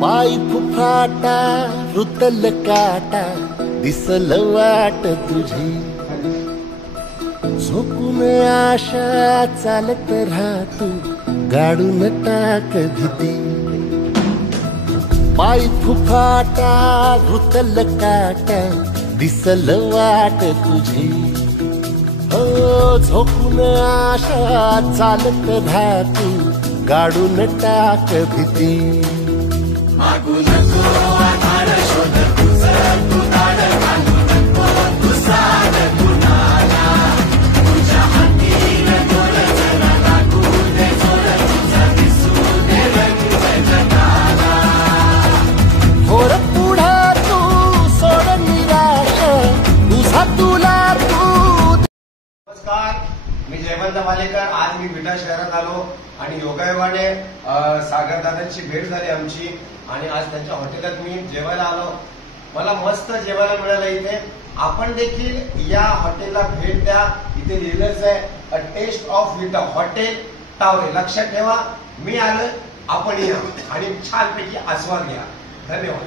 पाय फुफाटा रुतल काटा दिसल वाट तुझी झोकून आशा चालत राहतू गाडून टाक भीती पाय फुफाटा रुतल काटा दिसल वाट तुझी हो झोकून आशा चालत राहतू गाडून टाक भीती मागू नको आधार शोध तुझं तू दाड घालू नको तू साध कुणाला तुझ्या हातीन दोर जरा लागू दे जोर तुझा दिसू दे रंग जगाला होर पुढा तू सोड निराश तुझा तुला तू। नमस्कार, मी जयवंत मालेकर। आज मी विटा शहरात आलो आणि योगायोगाने सागर दादांची भेट झाली आमची आणि आज त्यांच्या हॉटेलात मी जेवायला आलो। मला मस्त जेवायला मिळालं इथे। आपण देखील या हॉटेलला भेट द्या। इथे लिहिलंच आहे अ टेस्ट ऑफ विटा हॉटेल टावरे। लक्षात ठेवा, मी आलो, आपण या आणि छानपैकी आस्वाद घ्या। धन्यवाद।